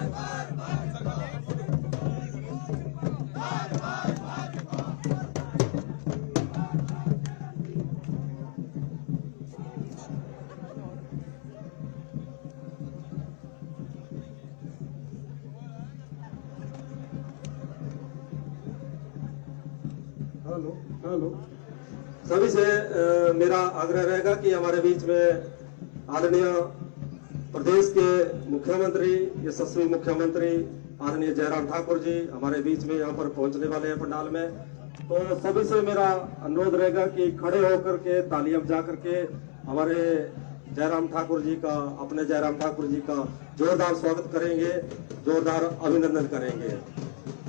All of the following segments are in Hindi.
हेलो हेलो सभी से मेरा आग्रह रहेगा कि हमारे बीच में आदरणीय प्रदेश के मुख्यमंत्री, यशस्वी मुख्यमंत्री आदरणीय जयराम ठाकुर जी हमारे बीच में यहाँ पर पहुंचने वाले हैं पंडाल में। तो सभी से मेरा अनुरोध रहेगा कि खड़े होकर के तालियां बजा करके हमारे जयराम ठाकुर जी का, अपने जयराम ठाकुर जी का जोरदार स्वागत करेंगे, जोरदार अभिनंदन करेंगे।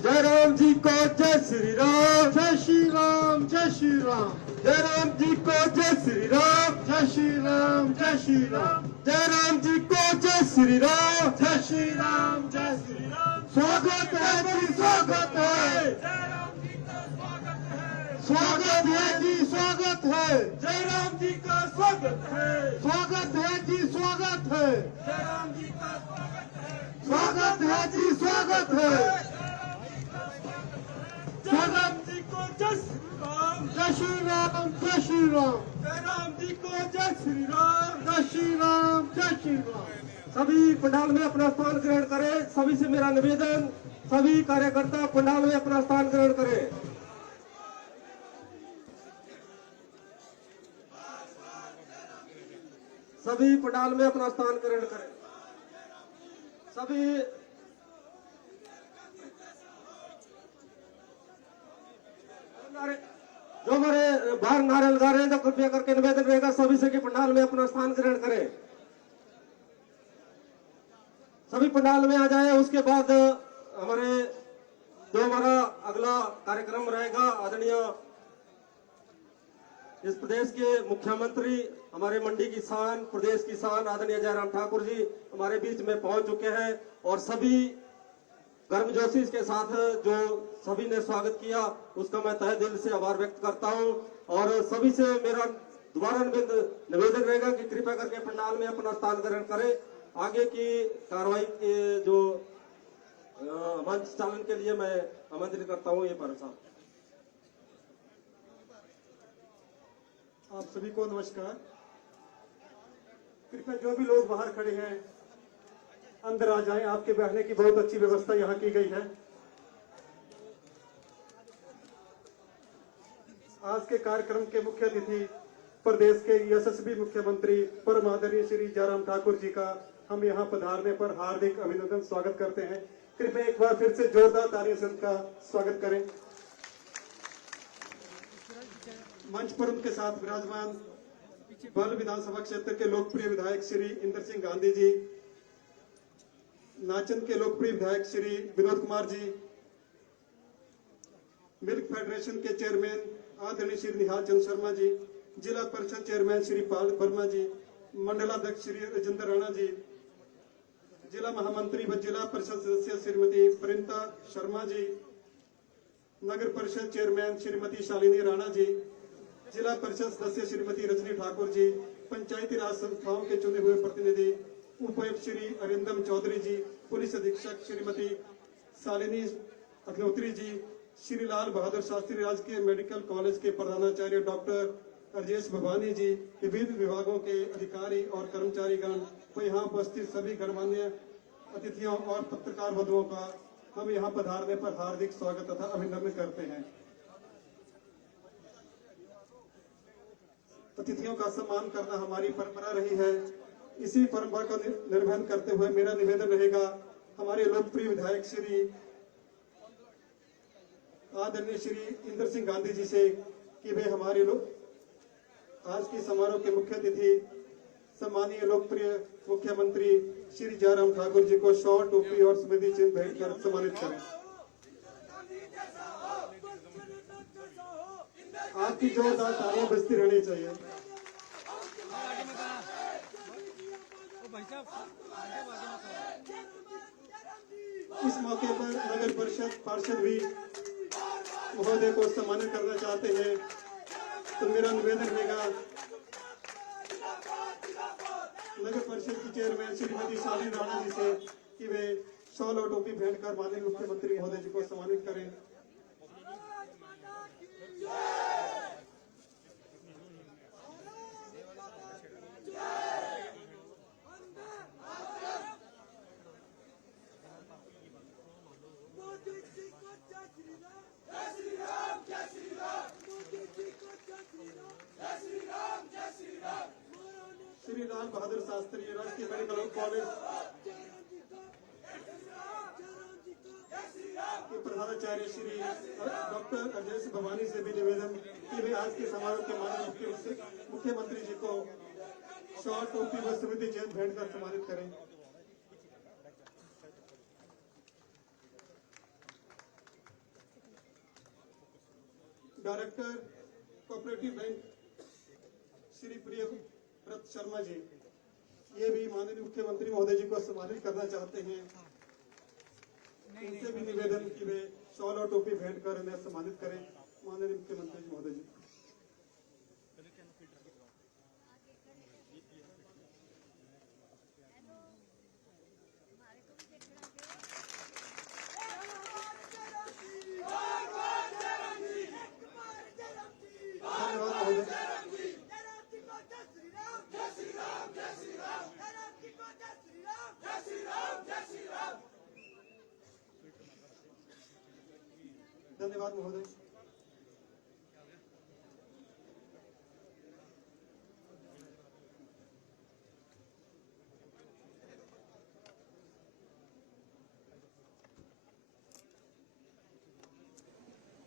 जय राम जी को जय श्री राम, जय श्री राम, जय श्री राम। जय राम जी को जय श्री राम, जय श्री राम, जय श्री राम। जय राम जी को जय श्री राम, जय श्री राम, जय श्री राम। स्वागत है जी, स्वागत है, स्वागत है जी, स्वागत है। जय राम जी का स्वागत है, स्वागत है जी, स्वागत है। जय राम जी का स्वागत है, स्वागत है जी, स्वागत है। जय राम जी को जय श्री राम, जय श्री राम, जय श्री राम। जय राम जी को जय श्री राम, जय श्री राम, जय श्री राम। सभी पंडाल में अपना स्थान ग्रहण करें। सभी से मेरा निवेदन, सभी कार्यकर्ता पंडाल में अपना स्थान ग्रहण करें। सभी पंडाल में अपना स्थान ग्रहण करें। सभी जो हमारे बाहर नारे लगा रहे हैं तो कृपया करके निवेदन रहेगा सभी से कि पंडाल में अपना स्थान ग्रहण करें। सभी पंडाल में आ जाए। उसके बाद हमारा अगला कार्यक्रम रहेगा। आदरणीय इस प्रदेश के मुख्यमंत्री, हमारे मंडी की शान, प्रदेश की शान आदरणीय जयराम ठाकुर जी हमारे बीच में पहुंच चुके हैं और सभी गर्मजोशी के साथ जो सभी ने स्वागत किया उसका मैं तहे दिल से आभार व्यक्त करता हूं। और सभी से मेरा दोबारा निवेदन रहेगा कि कृपया करके पंडाल में अपना स्थान ग्रहण करें। आगे की कार्रवाई के जो मंच चालन के लिए मैं आमंत्रित करता हूं। ये पर साहब, आप सभी को नमस्कार। कृपया जो भी लोग बाहर खड़े हैं अंदर आ जाएं। आपके बैठने की बहुत अच्छी व्यवस्था यहाँ की गई है। आज के कार्यक्रम के मुख्य अतिथि प्रदेश के यशस्वी मुख्यमंत्री परम आदरणीय श्री जयराम ठाकुर जी का हम यहाँ पधारने पर हार्दिक अभिनंदन स्वागत करते हैं। कृपया एक बार फिर से जोरदार तालियों से उनका स्वागत करें। मंच पर उनके साथ विराजमान बल विधानसभा क्षेत्र के लोकप्रिय विधायक श्री इंद्र सिंह गांधी जी, नाचन के लोकप्रिय विधायक श्री विनोद कुमार जी, मिल्क फेडरेशन के चेयरमैन आदरणीय श्री निहाल चंद शर्मा जी, जिला परिषद चेयरमैन श्री पाल वर्मा जी, मंडलाध्यक्ष श्री राजेंद्र राणा जी, जिला महामंत्री व जिला परिषद सदस्य श्रीमती प्रियंता शर्मा जी, नगर परिषद चेयरमैन श्रीमती शालिनी राणा जी, जिला परिषद सदस्य श्रीमती रजनी ठाकुर जी, पंचायती राज संस्थाओं के चुने हुए प्रतिनिधि उपायुक्त श्री अरिंदम चौधरी जी, पुलिस अधीक्षक श्रीमती शालिनी अग्निहोत्री जी, श्री लाल बहादुर शास्त्री राजकीय मेडिकल कॉलेज के प्रधानाचार्य डॉक्टर राजेश भवानी जी, विभिन्न विभागों के अधिकारी और कर्मचारीगण व यहाँ उपस्थित सभी गणमान्य अतिथियों और पत्रकार बंधुओं का हम यहाँ पधारने पर हार्दिक स्वागत तथा अभिनंदन करते हैं। अतिथियों का सम्मान करना हमारी परंपरा रही है। इसी परंपरा का निर्वहन करते हुए मेरा निवेदन रहेगा हमारे लोकप्रिय विधायक श्री आदरणीय श्री इंद्र सिंह गांधी जी से कि वे हमारे लोग आज के समारोह के मुख्य अतिथि सम्मानीय लोकप्रिय मुख्यमंत्री श्री जयराम ठाकुर जी को शॉल, टोपी और स्मृति चिन्ह भेंट कर सम्मानित करें। आपकी जोरदार तालियां बजती रहनी चाहिए। इस मौके पर नगर परिषद पार्षद भी महोदय को सम्मानित करना चाहते हैं, तो मेरा निवेदन रहेगा नगर परिषद की चेयरमैन श्रीमती शालिनी राणा जी से कि वे शॉल और टोपी भेंट कर माननीय मुख्यमंत्री महोदय जी को सम्मानित करें। श्री लाल बहादुर शास्त्री राजकीय मेडिकल कॉलेज के प्रधानाचार्य श्री डॉक्टर अजय भवानी से भी निवेदन कि वे आज के समारोह के माननीय मुख्यमंत्री जी को शॉल टोपी व स्मृति चिन्ह भेंट कर सम्मानित करें। Director cooperative bank Shri Priyavrat Sharma ji, ये भी माननीय मुख्यमंत्री महोदय जी को सम्मानित करना चाहते हैं। इनसे भी निवेदन कि वे शॉल और टोपी भेंट कर उन्हें सम्मानित करें। माननीय मुख्यमंत्री जी महोदय जी। धन्यवाद महोदय।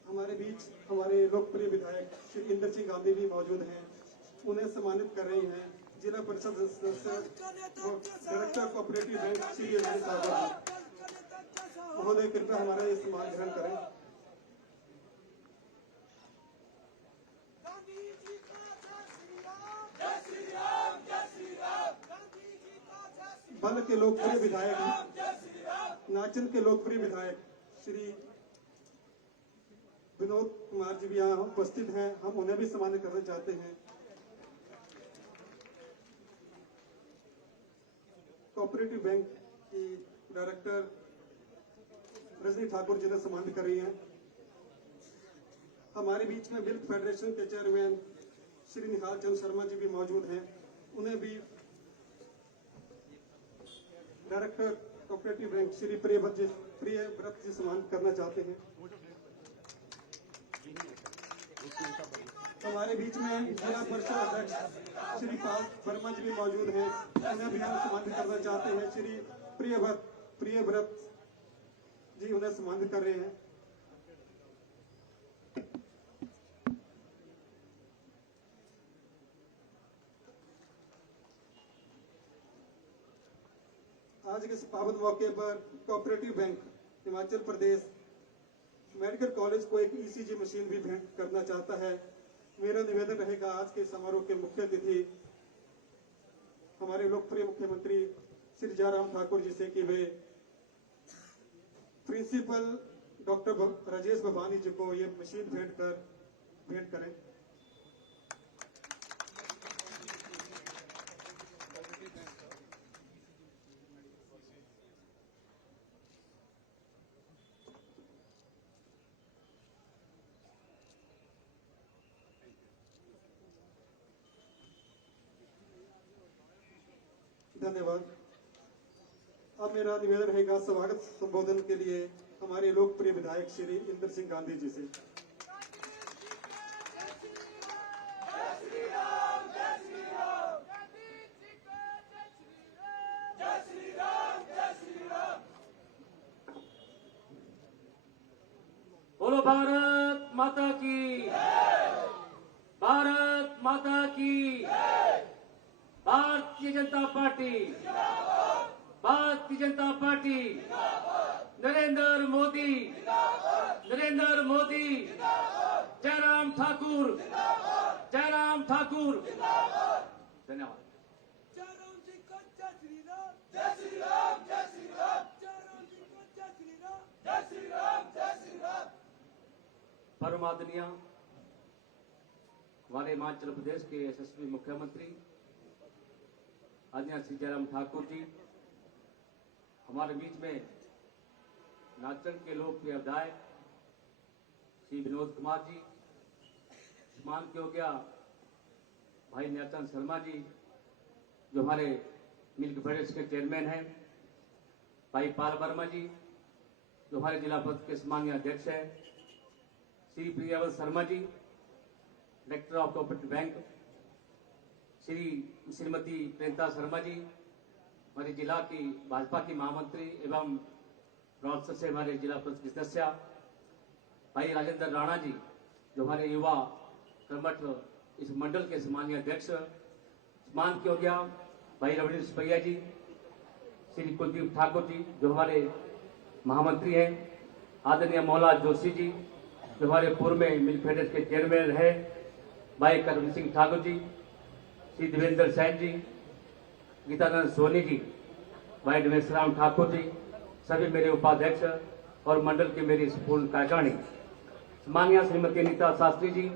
हमारे बीच हमारे लोकप्रिय विधायक श्री इंद्र सिंह गांधी भी मौजूद हैं, उन्हें सम्मानित कर रही हैं जिला परिषद सदस्य director cooperative bank Shri Ajay साहब। महोदय कृपया हमारा ये सम्मान ग्रहण करें। बल के लोकप्रिय विधायक, नाचन के लोकप्रिय विधायक श्री विनोद कुमार जी भी यहाँ उपस्थित हैं, हम उन्हें भी सम्मानित करना चाहते हैं। कोऑपरेटिव बैंक की डायरेक्टर रजनी ठाकुर जी ने सम्मानित कर रही हैं। हमारे बीच में मिल्क फेडरेशन के चेयरमैन श्री निहाल चंद शर्मा जी भी मौजूद हैं, उन्हें भी director cooperative bank Shri Priyavrat ji सम्मानित करना चाहते हैं। हमारे बीच में जिला परिषद अध्यक्ष श्री पाल वर्मा जी भी मौजूद हैं, उन्हें भी हम सम्मानित करना चाहते हैं। श्री प्रियव्रत जी उन्हें सम्मानित कर रहे हैं। आज के इस पावन मौके पर cooperative bank Himachal Pradesh medical college को एक ईसीजी मशीन भी भेंट करना चाहता है। मेरा निवेदन रहेगा आज के समारोह के मुख्य अतिथि हमारे लोकप्रिय मुख्यमंत्री श्री जयराम ठाकुर जी से कि वे प्रिंसिपल डॉक्टर राजेश भवानी जी को ये मशीन भेंट करें। धन्यवाद। अब मेरा निवेदन रहेगा स्वागत संबोधन के लिए हमारे लोकप्रिय विधायक श्री इंद्र सिंह गांधी जी से। बोलो भारत माता की, भारत माता की, भारतीय जनता पार्टी, भारतीय जनता पार्टी, नरेंद्र मोदी, नरेंद्र मोदी, जयराम ठाकुर, जयराम ठाकुर। धन्यवाद। जयराम जी को जय श्री राम, जय श्री राम, जय श्री राम, जयराम जी को जय श्री राम, जय श्री राम, जय श्री राम। परमादरणीय हमारे हिमाचल प्रदेश के यशस्वी मुख्यमंत्री आदरणीय श्री जयराम ठाकुर जी हमारे बीच में नाचन के लोकप्रिय विधायक श्री विनोद कुमार जी, सम्मान के हो गया भाई न्याचन शर्मा जी जो हमारे मिल्क फेडरेशन के चेयरमैन हैं, भाई पाल वर्मा जी जो हमारे जिला परिषद के सम्मानीय अध्यक्ष हैं, Shri Priyavrat Sharma ji director of cooperative bank, Shrimati Priyanka Sharma ji हमारे जिला की भाजपा की महामंत्री एवं रोहतक से हमारे जिला परिषद की सदस्य, भाई राजेंद्र राणा जी जो हमारे युवा कर्मठ इस मंडल के सम्मानीय अध्यक्ष, सम्मान किया गया भाई रविंद्र सुपैया जी, श्री कुलदीप ठाकुर जी जो हमारे महामंत्री हैं, आदरणीय मौला जोशी जी जो हमारे पूर्व में मिल्क फेडरेशन के चेयरमैन रहे, भाई करम सिंह ठाकुर जी, श्री देवेंद्र सैन जी, गीतानंद सोनी जी, भाई दिनेश राम ठाकुर जी, सभी मेरे उपाध्यक्ष और मंडल के मेरी संपूर्ण कार्यकारिणी, सम्मानीय श्रीमती अनीता शास्त्री जी,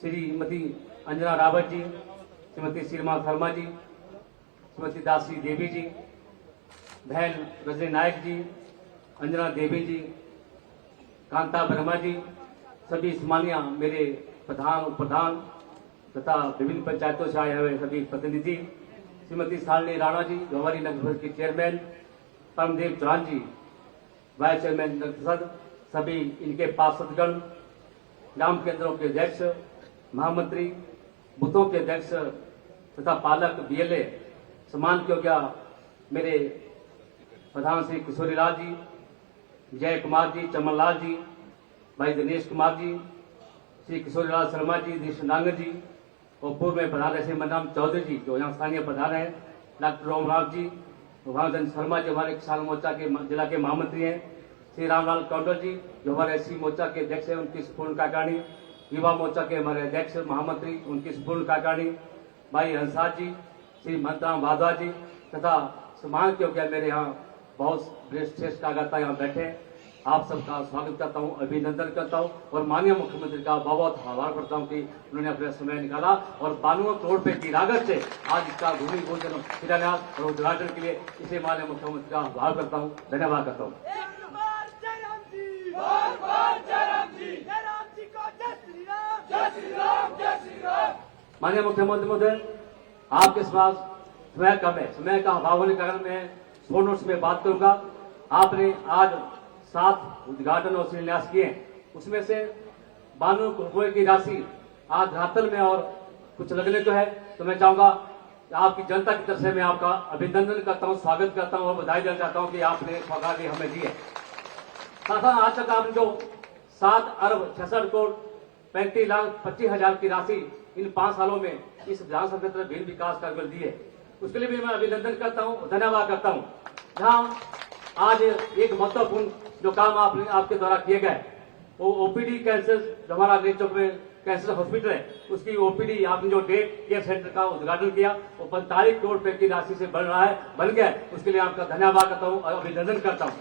श्रीमती अंजना रावत जी, श्रीमती सीमा शर्मा जी, श्रीमती दासी देवी जी, बहन रजनी नायक जी, अंजना देवी जी, कांता वर्मा जी, सभी सम्मानीय मेरे प्रधान उप प्रधान तथा विभिन्न पंचायतों से आए हुए सभी प्रतिनिधि, श्रीमती शालिनी राणा जी जो हमारी नगर परिषद के चेयरमैन, परमदेव चौहान जी वाइस चेयरमैन नगर परिषद, सभी इनके पार्षदगण, ग्राम केंद्रों के अध्यक्ष, महामंत्री, बूथों के अध्यक्ष तथा पालक बीएलए, सम्मान किया गया मेरे प्रधान श्री किशोरीलाल जी, जय कुमार जी, चमन लाल जी, भाई दिनेश कुमार जी, श्री किशोरीलाल शर्मा जी, दिनेश नांगर जी और पूर्व में प्रधान रहे मनराम चौधरी जी जो यहाँ स्थानीय प्रधान हैं, डॉक्टर रामराव जी, भावचंद शर्मा जी हमारे किसान मोर्चा के जिला के महामंत्री हैं, श्री रामलाल कौंडल जी जो हमारे एससी मोर्चा के अध्यक्ष हैं, उनकी संपूर्ण कार्यकारिणी, युवा मोर्चा के हमारे अध्यक्ष महामंत्री उनकी संपूर्ण कार्यकारिणी, भाई हंसाद जी, श्री महंतराम वाधवा जी तथा सम्मान के हो गया मेरे यहाँ बहुत श्रेष्ठ कार्यकर्ता यहाँ बैठे, आप सबका स्वागत करता हूँ, अभिनंदन करता हूँ और माननीय मुख्यमंत्री का बहुत आभार करता हूँ कि उन्होंने अपना समय निकाला और 92 करोड़ रुपए की लागत से आज इसका भूमि पूजन शिलान्यास और उद्घाटन के लिए इसे माननीय मुख्यमंत्री का आभार करता हूँ, धन्यवाद करता हूँ। एक बार जय राम जी, बार जय राम जी, जय राम जी को जय श्री राम, जय श्री राम, जय श्री राम। माननीय मुख्यमंत्री महोदय, आपके पास समय कम है, समय का अभाव होने के कारण मैं शॉर्ट नोट्स में बात करूंगा। आपने आज 7 उद्घाटन और शिलान्यास किए, उसमें से 92 रुपए की राशि आज धरातल में और कुछ लगने जो है, तो मैं चाहूंगा आपकी जनता की तरफ से मैं आपका अभिनंदन करता हूं, स्वागत करता हूं और बधाई देना चाहता हूं कि आपने सौगात हमें दी है। साथ आज तक आपने जो 7 अरब 66 करोड़ 35,25,000 की राशि इन 5 सालों में इस विधानसभा क्षेत्र में विभिन्न विकास कार्य दी है, उसके लिए भी मैं अभिनंदन करता हूं, धन्यवाद करता हूं। जहां आज एक महत्वपूर्ण जो काम आपके द्वारा किए गए वो ओपीडी कैंसर जो हमारा नेक चौक में कैंसर हॉस्पिटल है, उसकी ओपीडी आपने जो डे केयर सेंटर का उद्घाटन किया वो 45 करोड़ रुपए की राशि से बन गया, उसके लिए आपका धन्यवाद करता हूँ और अभिनंदन करता हूँ।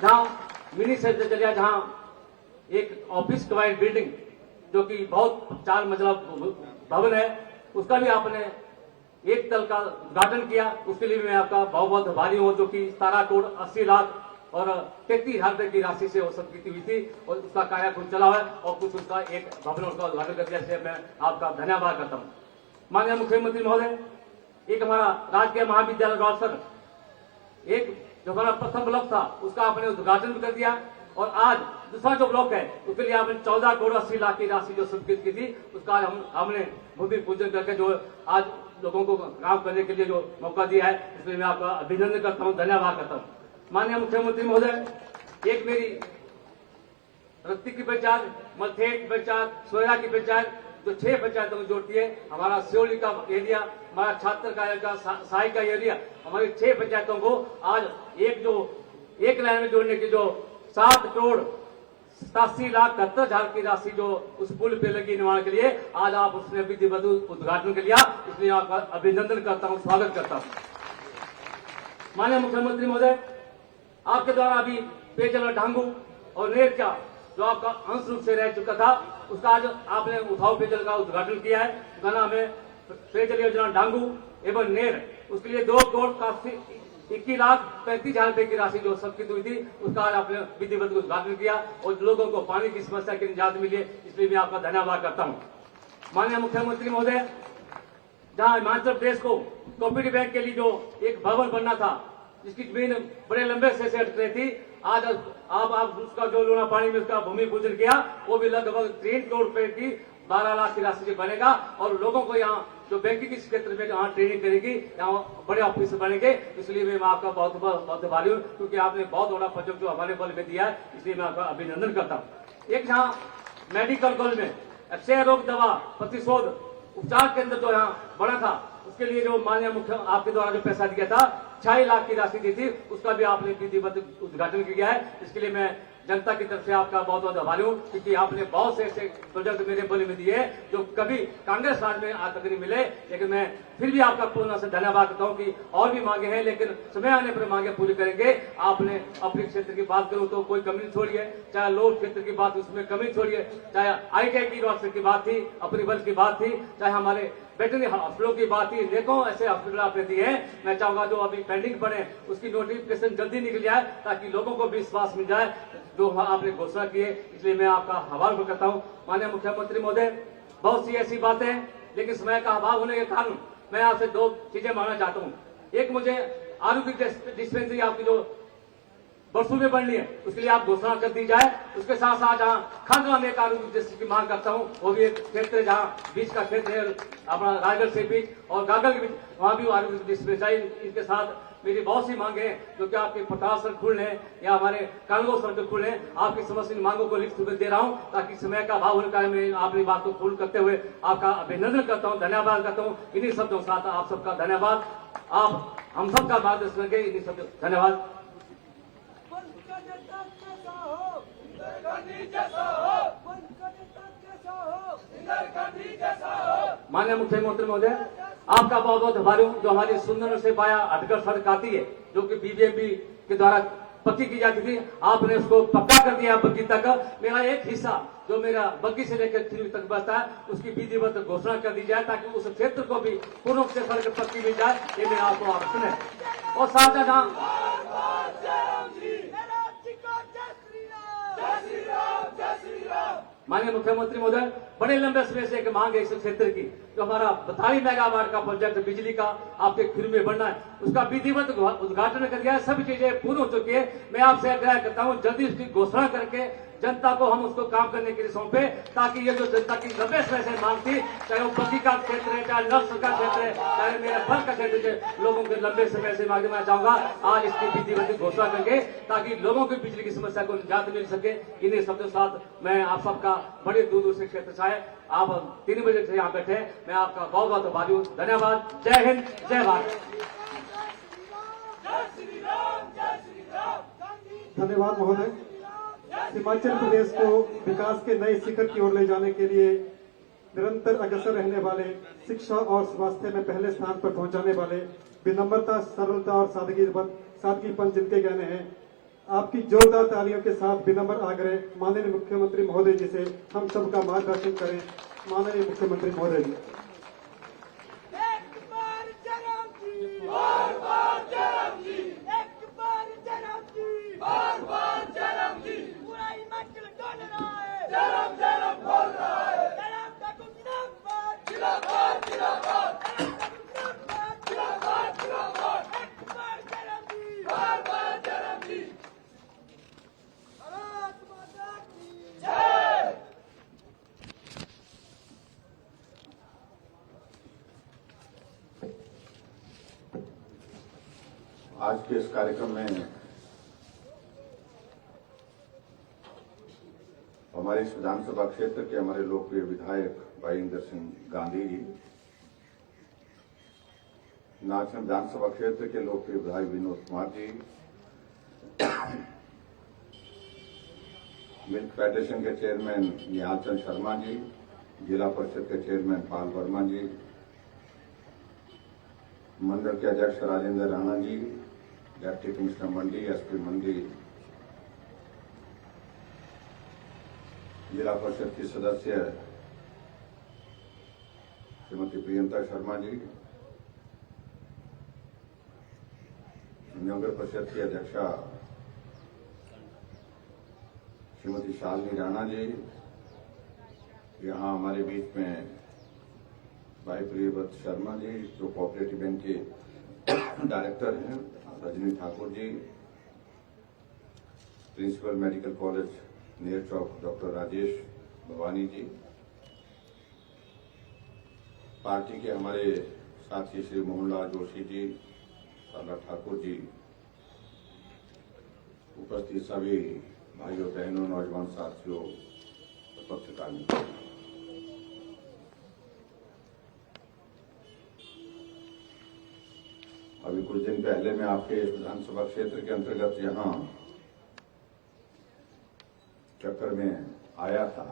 जहाँ मिनी सेंटर चलिया, जहाँ एक ऑफिस कवायद बिल्डिंग जो कि बहुत 4 मंजिला भवन है, उसका भी आपने 1 तल का उद्घाटन किया, उसके लिए मैं आपका बहुत बहुत आभारी हूँ, जो कि 17 करोड़ 80 लाख और 33,000 रुपए की राशि से वो स्वीकृति हुई थी और उसका कार्य कुछ चला हुआ है और कुछ उसका एक भवन उसका उद्घाटन कर दिया, इसलिए मैं आपका धन्यवाद करता हूँ। माननीय मुख्यमंत्री महोदय, एक हमारा राजकीय महाविद्यालय रोहतक एक जो हमारा प्रथम ब्लॉक था उसका आपने उद्घाटन भी कर दिया और आज दूसरा जो ब्लॉक है उसके लिए आपने 14 करोड़ 80 लाख की राशि जो स्वीकृत की थी, उसका हमने भूमि पूजन करके जो आज लोगों को काम करने के लिए जो मौका दिया है, इसलिए मैं आपका अभिनंदन करता हूँ, धन्यवाद करता हूँ। माननीय मुख्यमंत्री महोदय, एक मेरी रत्ती की पंचायत, मलथेट की पंचायत, सोयरा की पंचायत जो 6 पंचायतों को जोड़ती है, हमारा सियोली का एरिया, हमारा छात्र का साई का एरिया, हमारी 6 पंचायतों को आज एक लाइन में जोड़ने की जो 7 करोड़ 87 लाख 71,000 की राशि जो उस पुल पे लगी निर्माण के लिए, आज आप उसने विधिवत उद्घाटन कर लिया, इसलिए आपका अभिनंदन करता हूँ, स्वागत करता हूँ। माननीय मुख्यमंत्री महोदय, आपके द्वारा अभी पेयजल ढांगू और नेर का जो आपका अंश रूप से रह चुका था, उसका आज आपने उठाव पेयजल का उद्घाटन किया है। उसका नाम है पेयजल योजना ढांगू एवं नेर। उसके लिए 2 करोड़ 21,35,000 रुपए की राशि जो सबकी हुई थी उसका आज आपने विधिवत उद्घाटन किया और लोगों को पानी की समस्या की निजात मिली है, इसलिए मैं आपका धन्यवाद करता हूँ। माननीय मुख्यमंत्री महोदय, जहां हिमाचल प्रदेश को कोऑपरेटिव बैंक के लिए जो एक भवन बनना था जिसकी जमीन बड़े लंबे से अटक रही थी, आज आप उसका जो लोना पानी में उसका भूमि पूजन किया, वो भी लगभग 3 करोड़ रुपए की 12 लाख की राशि से बनेगा और लोगों को यहाँ जो बैंकिंग के क्षेत्र में जहाँ ट्रेनिंग करेगी, यहाँ बड़े ऑफिसर बनेंगे। इसलिए मैं आपका बहुत बहुत आभारी हूँ, क्योंकि आपने बहुत बड़ा प्रोजेक्ट जो हमारे बल में दिया है, इसलिए मैं आपका अभिनंदन करता हूँ। एक जहाँ मेडिकल कॉलेज में क्षय रोग दवा प्रतिशोध उपचार केंद्र जो यहाँ बना था, उसके लिए जो माननीय मुख्य आपके द्वारा जो पैसा दिया था 6 लाख की राशि दी थी, उसका भी आपने विधिवत उद्घाटन किया है। इसके लिए मैं जनता की तरफ से आपका बहुत बहुत आभारी हूँ, क्योंकि आपने बहुत से ऐसे प्रोजेक्ट मेरे बल में दिए जो कभी कांग्रेस राज में आज तक नहीं मिले। लेकिन मैं फिर भी आपका पूर्ण से धन्यवाद करता हूँ कि और भी मांगे हैं, लेकिन समय आने पर मांगे पूरी करेंगे। आपने अपने क्षेत्र की बात करूँ तो कोई कमी नहीं छोड़िए, चाहे लोक क्षेत्र की बात उसमें कमी छोड़िए, चाहे ITI की यूनिवर्सिटी की बात थी, अप्रूवल की बात थी, चाहे हमारे वेटरनरी हॉस्पिटलों की बात थी, अनेकों ऐसे हॉस्पिटल आपने दिए हैं। मैं चाहूंगा जो अभी पेंडिंग पड़े उसकी नोटिफिकेशन जल्दी निकल जाए, ताकि लोगों को भी विश्वास मिल जाए जो आपने घोषणा की है। इसलिए मैं आपका आभार करता हूँ। माननीय मुख्यमंत्री महोदय, बहुत सी ऐसी बातें हैं, लेकिन समय का अभाव होने के कारण मैं आपसे 2 चीजें मांगना चाहता हूँ। एक, मुझे आरोग्य डिस्पेंसरी आपकी जो बरसों में बढ़नी है, उसके लिए आप घोषणा कर दी जाए। उसके साथ साथ जहाँ खांडवा में एक आरोग्य डिस्ट्रिक्ट की मांग करता हूँ, वो भी एक क्षेत्र है जहाँ बीच का क्षेत्र है अपना रायगढ़ से बीच और गागल के बीच, वहाँ भी आरोग्य डिस्पेंसरी। इनके साथ मेरी बहुत सी मांगे हैं, जो कि आपके पटाल सड़क खुल है या हमारे कानगो सड़क खुल है। आपकी समस्त मांगों को लिखित में दे रहा हूँ, ताकि समय का अभाव होने का मैं अपनी बात को पूर्ण करते हुए आपका अभिनंदन करता हूँ, धन्यवाद करता हूँ। इन्हीं शब्दों के साथ आप सबका धन्यवाद। आप हम सबका मार्गदर्शन करके इन्हीं शब्दों धन्यवाद। वंश का नेता कैसा हो, इंदिरा गांधी जैसा हो। वंश का नेता कैसा हो, इंदिरा गांधी जैसा हो। माननीय मुख्यमंत्री महोदय, आपका बहुत बहुत आभारी हूँ। जो हमारी सुंदर से पाया हटकर सड़क आती है, जो कि BBMP के द्वारा पक्की की जाती थी, आपने उसको पक्का कर दिया बग्गी तक। मेरा एक हिस्सा जो मेरा बग्गी से लेकर खिलवी तक बचता है, उसकी विधिवत घोषणा कर दी जाए, ताकि उस क्षेत्र को भी पूर्ण रूप से सड़क पक्की मिल जाए। ये मेरा आपको आवेदन है। और साथ जहाँ माननीय मुख्यमंत्री महोदय, बड़े लंबे समय से एक मांग है इस क्षेत्र की, जो हमारा 42 मेगावाट का प्रोजेक्ट बिजली का आपके खुद में बनना है, उसका विधिवत उद्घाटन कर दिया है। सभी चीजें पूर्ण हो चुकी है। मैं आपसे आग्रह करता हूं, जल्दी उसकी घोषणा करके जनता को हम उसको काम करने के लिए सौंपे, ताकि ये जो जनता की लंबे समय से मांग थी, चाहे वो बग्गी का क्षेत्र है, चाहे नर्स का क्षेत्र है, चाहे मेरे फल का क्षेत्र है, लोगों के लंबे समय से मांग, मैं चाहूंगा आज इसकी विधिवत घोषणा करके, ताकि लोगों की बिजली की समस्या को निजात मिल सके। इन्हीं शब्दों के साथ मैं आप सबका बड़े दूर दूर से क्षेत्र से आए, आप 3 बजे से यहाँ बैठे, मैं आपका बहुत बहुत आभारी हूँ। धन्यवाद। जय हिंद, जय भारत। धन्यवाद महोदय। हिमाचल प्रदेश को विकास के नए शिखर की ओर ले जाने के लिए निरंतर अग्रसर रहने वाले, शिक्षा और स्वास्थ्य में पहले स्थान पर पहुंचाने वाले, विनम्रता, सरलता और सादगीपन जिनके गहने हैं, आपकी जोरदार तालियों के साथ विनम्र आग्रह माननीय मुख्यमंत्री महोदय जी से हम सबका मार्गदर्शन करें। माननीय मुख्यमंत्री महोदय जी। एक बार जयराम जी, बार बार जयराम जी, एक बार जयराम जी, बार बार जयराम जी। पूरा हिमाचल डोल रहा है, जयराम जयराम बोल रहा है। जयराम ठाकुर जिंदाबाद, जिंदाबाद जिंदाबाद। जयराम ठाकुर जिंदाबाद, जिंदाबाद जिंदाबाद। एक बार जयराम जी, बार बार जयराम जी। भारत माता की जय। आज के इस कार्यक्रम में हमारे इस विधानसभा क्षेत्र के हमारे लोकप्रिय विधायक भाई इंदर सिंह गांधी जी, नाचन विधानसभा क्षेत्र के लोकप्रिय विधायक विनोद कुमार जी, मिल्क फेडरेशन के चेयरमैन निहाल चंद शर्मा जी, जिला परिषद के चेयरमैन पाल वर्मा जी, मंडल के अध्यक्ष राजेंद्र राणा जी, डिप्टी कमिश्नर मंडी, SP मंडी, जिला परिषद की सदस्य श्रीमती प्रियंका शर्मा जी, नगर परिषद की अध्यक्षा श्रीमती शालिनी राणा जी, यहाँ हमारे बीच में भाई प्रियव्रत शर्मा जी जो कोऑपरेटिव बैंक के डायरेक्टर हैं, रजनी ठाकुर जी, प्रिंसिपल मेडिकल कॉलेज नेर चौक डॉक्टर राजेश भवानी जी, पार्टी के हमारे साथी श्री मोहनलाल जोशी जी, सरला ठाकुर जी, उपस्थित सभी भाइयों बहनों नौजवान साथियों पत्रकारों, अभी कुछ दिन पहले मैं आपके विधानसभा क्षेत्र के अंतर्गत यहाँ चक्कर में आया था।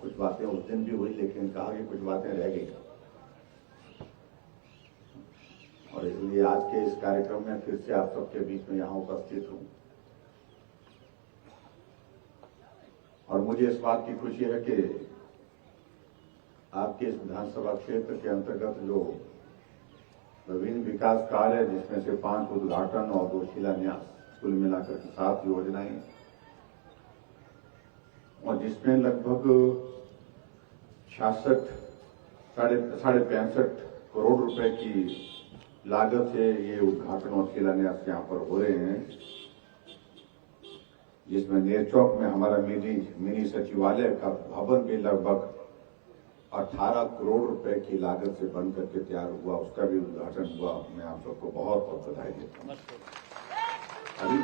कुछ बातें उस दिन भी हुई, लेकिन कहा कि कुछ बातें रह गई और इसलिए आज के इस कार्यक्रम में फिर से आप सबके बीच में यहाँ उपस्थित हूँ। और मुझे इस बात की खुशी है कि आपके इस विधानसभा क्षेत्र के अंतर्गत जो विभिन्न विकास कार्य, जिसमें से 5 उद्घाटन और 2 शिलान्यास, कुल मिलाकर 7 योजनाएं, और जिसमें लगभग 65 करोड़ रुपए की लागत से ये उद्घाटन और शिलान्यास यहाँ पर हो रहे हैं, जिसमें नेर चौक में हमारा मिनी सचिवालय का भवन भी लगभग 18 करोड़ रुपए की लागत से बन करके तैयार हुआ, उसका भी उद्घाटन हुआ। मैं आप सबको बहुत बहुत बधाई देता हूँ। अभी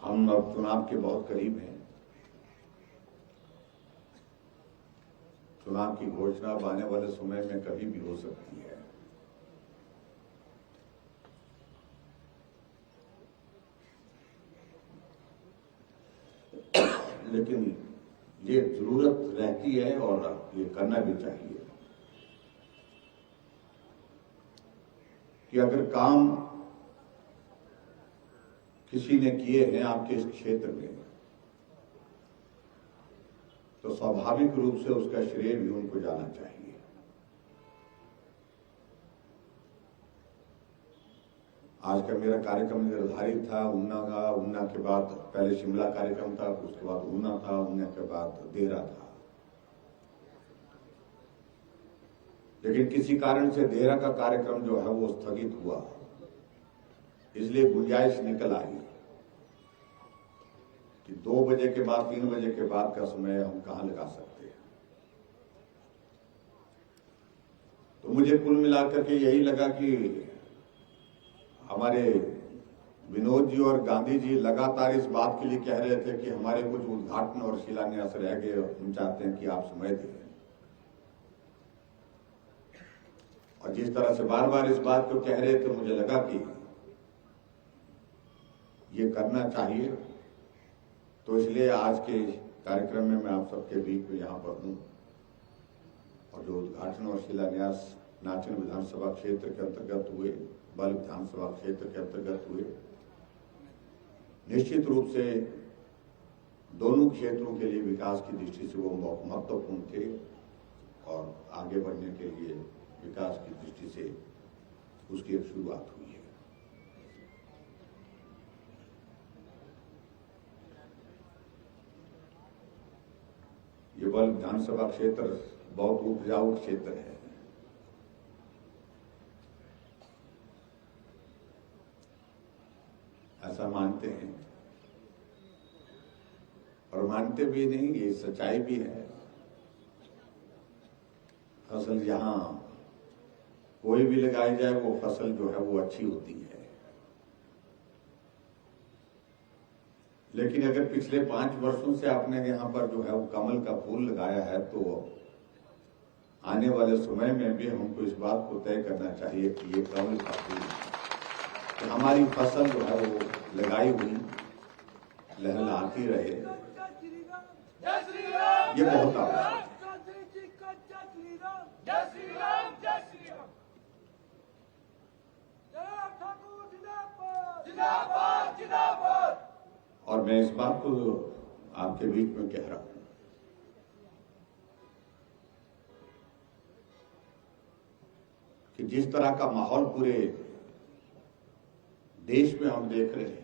हम अब चुनाव के बहुत करीब हैं। चुनाव की घोषणा आने वाले समय में कभी भी हो सकती है। लेकिन ये जरूरत रहती है और ये करना भी चाहिए कि अगर काम किसी ने किए हैं आपके इस क्षेत्र में, तो स्वाभाविक रूप से उसका श्रेय भी उनको जाना चाहिए। आज का मेरा कार्यक्रम निर्धारित था उन्ना के बाद पहले शिमला कार्यक्रम था, उसके बाद ऊना था, ऊना के बाद देहरा था। लेकिन किसी कारण से देहरा का कार्यक्रम जो है वो स्थगित हुआ, इसलिए गुंजाइश निकल आई कि 2 बजे के बाद 3 बजे के बाद का समय हम कहां लगा सकते हैं। तो मुझे कुल मिलाकर के यही लगा कि हमारे विनोद जी और गांधी जी लगातार इस बात के लिए कह रहे थे कि हमारे कुछ उद्घाटन और शिलान्यास रह गए, हम चाहते हैं कि आप समय दें। और जिस तरह से बार बार इस बात को कह रहे थे, मुझे लगा कि ये करना चाहिए। तो इसलिए आज के कार्यक्रम में मैं आप सबके बीच में यहाँ पर हूँ। और जो उद्घाटन और शिलान्यास नाचन विधानसभा क्षेत्र के अंतर्गत हुए, बल विधानसभा क्षेत्र के अंतर्गत हुए, निश्चित रूप से दोनों क्षेत्रों के लिए विकास की दृष्टि से वो बहुत महत्वपूर्ण थे और आगे बढ़ने के लिए विकास की दृष्टि से उसकी एक शुरुआत हुई है। ये बल विधानसभा क्षेत्र बहुत उपजाऊ क्षेत्र है। ऐसा मानते हैं और मानते भी नहीं, ये सच्चाई भी है। फसल जहां कोई भी लगाई जाए वो फसल जो है वो अच्छी होती है। लेकिन अगर पिछले 5 वर्षों से आपने यहाँ पर जो है वो कमल का फूल लगाया है, तो आने वाले समय में भी हमको इस बात को तय करना चाहिए कि ये कमल का फूल, कि हमारी फसल जो है वो लगाई हुई लहलहाती रहे, ये बहुत आवश्यक है। जिंदाबाद जिंदाबाद। और मैं इस बात को आपके बीच में कह रहा हूं कि जिस तरह का माहौल पूरे देश में हम देख रहे हैं,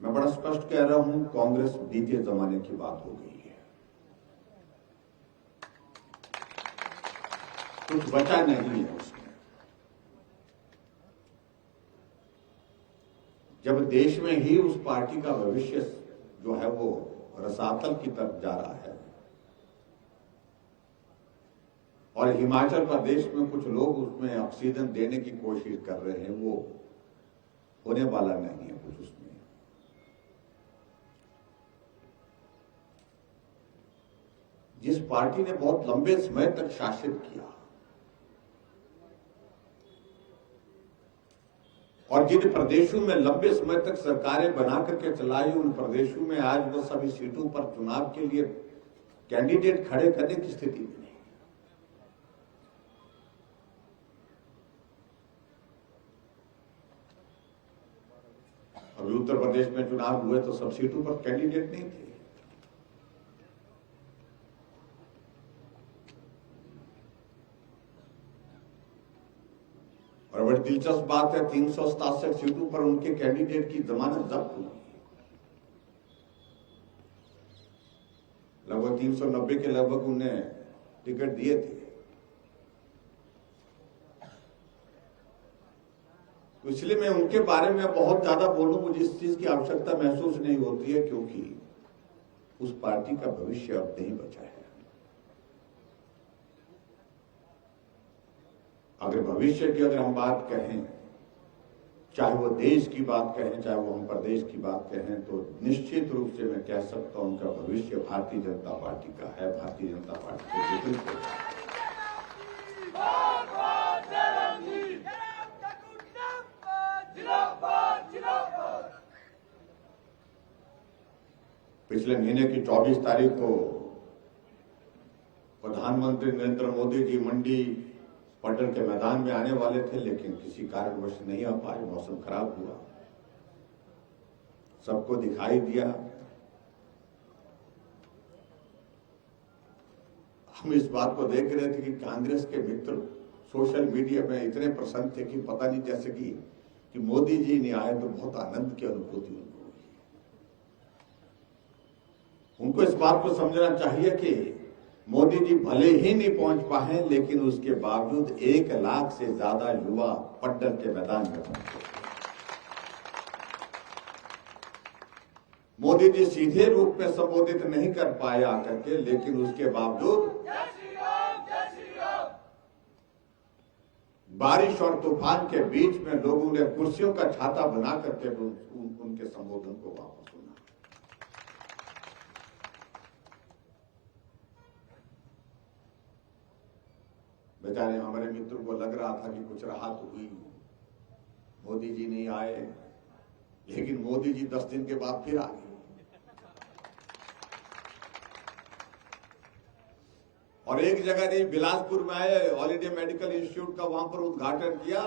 मैं बड़ा स्पष्ट कह रहा हूं, कांग्रेस बीते जमाने की बात हो गई है। कुछ बचा नहीं है उसमें। जब देश में ही उस पार्टी का भविष्य जो है वो रसातल की तरफ जा रहा है और हिमाचल प्रदेश में कुछ लोग उसमें ऑक्सीजन देने की कोशिश कर रहे हैं, वो होने वाला नहीं है कुछ उसमें। जिस पार्टी ने बहुत लंबे समय तक शासित किया और जिन प्रदेशों में लंबे समय तक सरकारें बना करके चलाई, उन प्रदेशों में आज वो सभी सीटों पर चुनाव के लिए कैंडिडेट खड़े करने की स्थिति में नहीं। अभी उत्तर प्रदेश में चुनाव हुए तो सब सीटों पर कैंडिडेट नहीं थे। और बड़ी दिलचस्प बात है, 367 सीटों पर उनके कैंडिडेट की जमानत जब्त हुई। लगभग 390 के लगभग उन्हें टिकट दिए थे। तो इसलिए मैं उनके बारे में बहुत ज्यादा बोलूं, मुझे इस चीज की आवश्यकता महसूस नहीं होती है, क्योंकि उस पार्टी का भविष्य अब नहीं बचा है। अगर भविष्य की अगर हम बात कहें, चाहे वो देश की बात कहें, चाहे वो हम प्रदेश की बात कहें, तो निश्चित रूप से मैं कह सकता हूं उनका भविष्य भारतीय जनता पार्टी का है। भारतीय जनता पार्टी के नेतृत्व में पिछले महीने की 24 तारीख को प्रधानमंत्री नरेंद्र मोदी जी मंडी पटन के मैदान में आने वाले थे, लेकिन किसी कारणवश नहीं आ पाए। मौसम खराब हुआ, सबको दिखाई दिया। हम इस बात को देख रहे थे कि कांग्रेस के मित्र सोशल मीडिया में इतने प्रसन्न थे कि पता नहीं, जैसे कि मोदी जी नहीं आए तो बहुत आनंद की अनुभूति उनको हुई। उनको इस बात को समझना चाहिए कि मोदी जी भले ही नहीं पहुंच पाए, लेकिन उसके बावजूद 1 लाख से ज्यादा युवा पट्टन के मैदान में पहुंचे। मोदी जी सीधे रूप में संबोधित नहीं कर पाए आकर के, लेकिन उसके बावजूद बारिश और तूफान के बीच में लोगों ने कुर्सियों का छाता बना करके उनके संबोधन को वापस सुना। बेचारे हमारे मित्रों को लग रहा था कि कुछ राहत हुई, मोदी जी नहीं आए, लेकिन मोदी जी 10 दिन के बाद फिर आ गए। और एक जगह नहीं, बिलासपुर में आए, ऑल इंडिया मेडिकल इंस्टीट्यूट का वहां पर उद्घाटन किया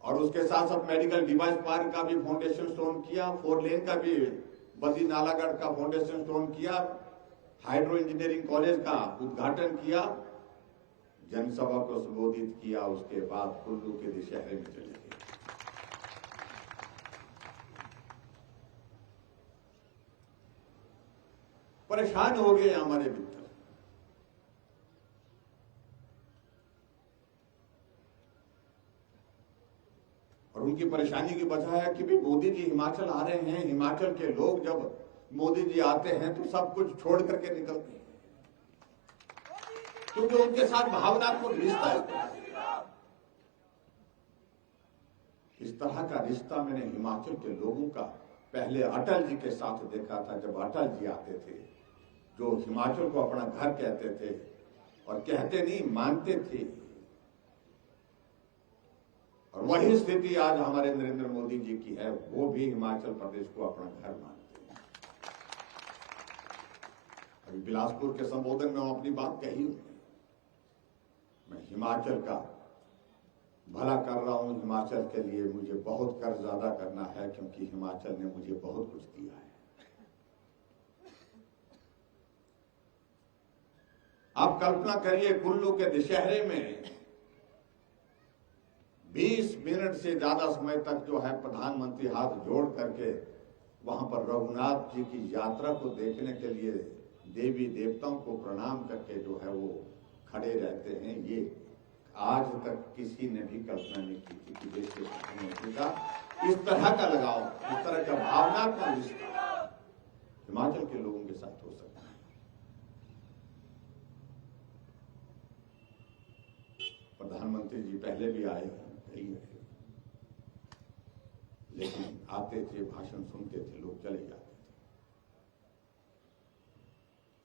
और उसके साथ साथ मेडिकल डिवाइस पार्क का भी फाउंडेशन स्टोन किया, 4 लेन का भी बद्री नालागढ़ का फाउंडेशन स्टोन किया, हाइड्रो इंजीनियरिंग कॉलेज का उद्घाटन किया, जनसभा को संबोधित किया। उसके बाद कुल्लू के दशहरे में चले गए। परेशान हो गए हमारे मित्र। और उनकी परेशानी की वजह है कि भी मोदी जी हिमाचल आ रहे हैं। हिमाचल के लोग जब मोदी जी आते हैं तो सब कुछ छोड़ करके निकलते हैं, क्योंकि उनके साथ भावनात्मक रिश्ता है। इस तरह का रिश्ता मैंने हिमाचल के लोगों का पहले अटल जी के साथ देखा था। जब अटल जी आते थे, जो हिमाचल को अपना घर कहते थे, और कहते नहीं, मानते थे। और वही स्थिति आज हमारे नरेंद्र मोदी जी की है। वो भी हिमाचल प्रदेश को अपना घर मानते हैं। अभी बिलासपुर के संबोधन में अपनी बात कही, मैं हिमाचल का भला कर रहा हूं हिमाचल के लिए, मुझे बहुत कर्ज अदा करना है क्योंकि हिमाचल ने मुझे बहुत कुछ दिया है। आप कल्पना करिए, कुल्लू के दशहरे में 20 मिनट से ज्यादा समय तक जो है प्रधानमंत्री हाथ जोड़ करके वहां पर रघुनाथ जी की यात्रा को देखने के लिए देवी देवताओं को प्रणाम करके जो है वो खड़े रहते हैं। ये आज तक किसी ने भी कल्पना नहीं की थी कि देश के प्रधानमंत्री का इस तरह का लगाव, इस तरह का भावनात्मक रिश्ता हिमाचल के लोगों के साथ हो सकता है। प्रधानमंत्री जी पहले भी आए हैं, कई रहे, लेकिन आते थे, भाषण सुनते थे, लोग चले जाते थे।